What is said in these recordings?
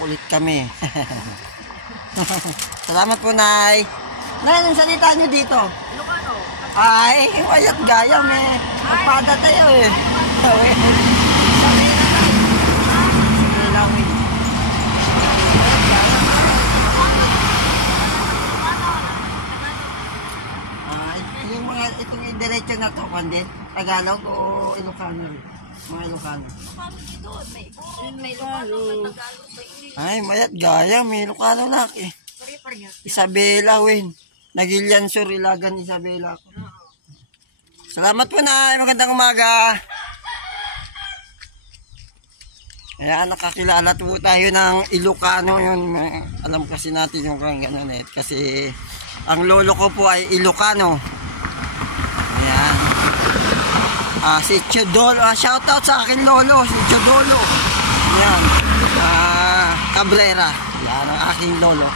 Makulit kami. Salamat po, Nay. Nay, anong salita nyo dito? Ilocano. Ay, mayat gaya, may magpada tayo eh. Yung mga itong diretso na to, Pandit, Tagalog o Ilocano? Mga Ilocano. Ilocano dito. May Ilocano, may Tagalog, may English. Ay, mayat gaya, may Ilocano laki. Pare-parehas. Isabela, win. Nagilian sur Ilagan Isabela ko. Salamat po, Nay. Magandang umaga. Ayan, nakakilala po tayo ng Ilocano yun. Alam kasi natin yung ganun eh. Kasi ang lolo ko po ay Ilocano. Ayan. Si Chodolo. Shoutout sa akin lolo. Si Chodolo. Ayan. Cabrera. Yan ang aking lolo.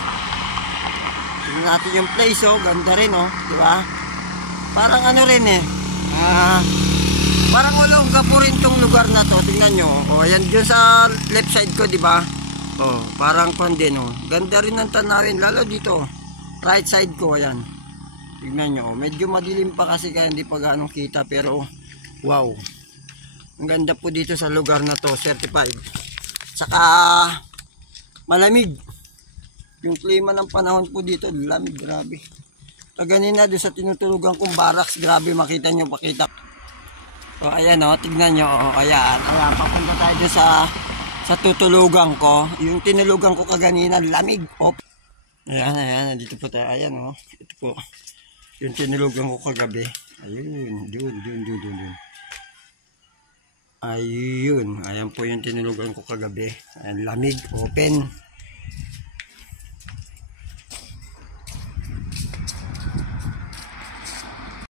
Tingnan natin yung place, oh. Ganda rin, oh. Diba? Parang ano rin eh. Parang Olongga po rin tong lugar na to. Tingnan nyo. O, ayan dyan sa left side ko, diba? O, parang kondin, o. Ganda rin ng tanawin. Lalo dito. Right side ko, ayan. Tingnan nyo. Medyo madilim pa kasi kaya hindi pa ganong kita. Pero, wow. Ang ganda po dito sa lugar na to. Certified. Saka, malamig. Yung klima ng panahon po dito, lamig. Grabe. Ganina doon sa tinutulugan kong barracks, grabe makita nyo, pakita. O ayan o, tignan nyo, o ayan, papunta tayo doon sa tutulugan ko. Yung tinulugan ko kaganina, lamig, op. Ayan, dito po tayo, ayan o, ito po. Yung tinulugan ko kagabi, ayun, dun. Ayun, ayan po yung tinulugan ko kagabi. Ayan, lamig, open.